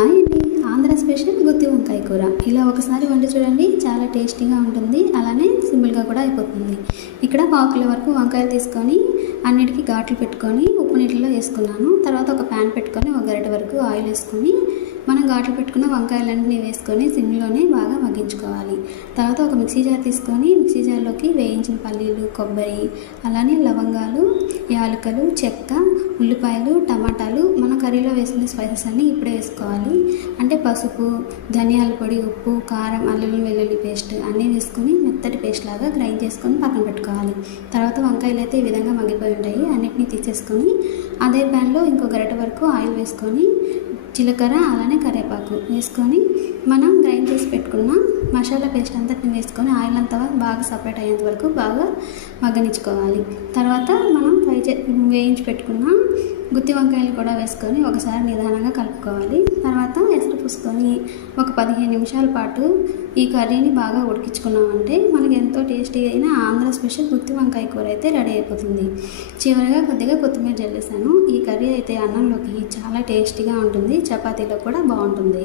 Hi అండి. Andhra special గుత్తి వంకాయ కూర ఇలా ఒకసారి వండి చూడండి, చాలా టేస్టీగా ఉంటుంది. అలానే సింపుల్గా కూడా అయిపోతుంది. ఇక్కడ 1/2 కిలో వరకు వంకాయలు తీసుకొని అన్నిటికీ ఘాట్లు పెట్టుకొని ఉప్పు నీటిలో వేసుకున్నాను. తర్వాత ఒక ప్యాన్ పెట్టుకొని ఒక గరిటె వరకు ఆయిల్ వేసుకొని మనం ఘాట్లు పెట్టుకున్న వంకాయలన్నీ వేసుకొని సిమ్లోనే బాగా మగ్గించుకోవాలి. తర్వాత ఒక మిక్సీ జార్ తీసుకొని మిక్సీ జార్లోకి వేయించిన పల్లీలు, కొబ్బరి, అలానే లవంగాలు, యాలకులు, చెక్క, ఉల్లిపాయలు, టమాటాలు, మన కర్రీలో వేసిన స్పైసెస్ అన్నీ ఇప్పుడే వేసుకోవాలి. అంటే పసుపు, ధనియాల పొడి, ఉప్పు, కారం, అల్లం వెల్లుల్లి పేస్ట్ అన్నీ వేసుకొని మెత్తటి పేస్ట్ లాగా గ్రైండ్ చేసుకొని పక్కన పెట్టుకోవాలి. తర్వాత వంకాయలు అయితే ఈ విధంగా మగ్గిపోయి ఉంటాయి. అన్నిటినీ తీసేసుకొని అదే ప్యాన్లో ఇంకో గరిటె వరకు ఆయిల్ వేసుకొని జీలకర్ర అలానే కరివేపాకు వేసుకొని మనం గ్రైండ్ చేసి పెట్టుకున్న మసాలా పేస్ట్ అంతటిని వేసుకొని ఆయిల్ అంతా బాగా సపరేట్ అయ్యేంత వరకు బాగా మగ్గనిచ్చుకోవాలి. తర్వాత మనం వేయించి పెట్టుకున్న గుత్తి వంకాయలు కూడా వేసుకొని ఒకసారి నిదానంగా కలుపుకోవాలి. తర్వాత ఎసరు పూసుకొని ఒక 15 నిమిషాల పాటు ఈ కర్రీని బాగా ఉడికించుకున్నామంటే మనకి ఎంతో టేస్టీ అయిన ఆంధ్ర స్పెషల్ గుత్తి వంకాయ కూర అయితే రెడీ అయిపోతుంది. చివరిగా కొద్దిగా కొత్తిమీర జల్లేసాను. ఈ కర్రీ అయితే అన్నంలోకి చాలా టేస్టీగా ఉంటుంది, చపాతీలో కూడా బాగుంటుంది.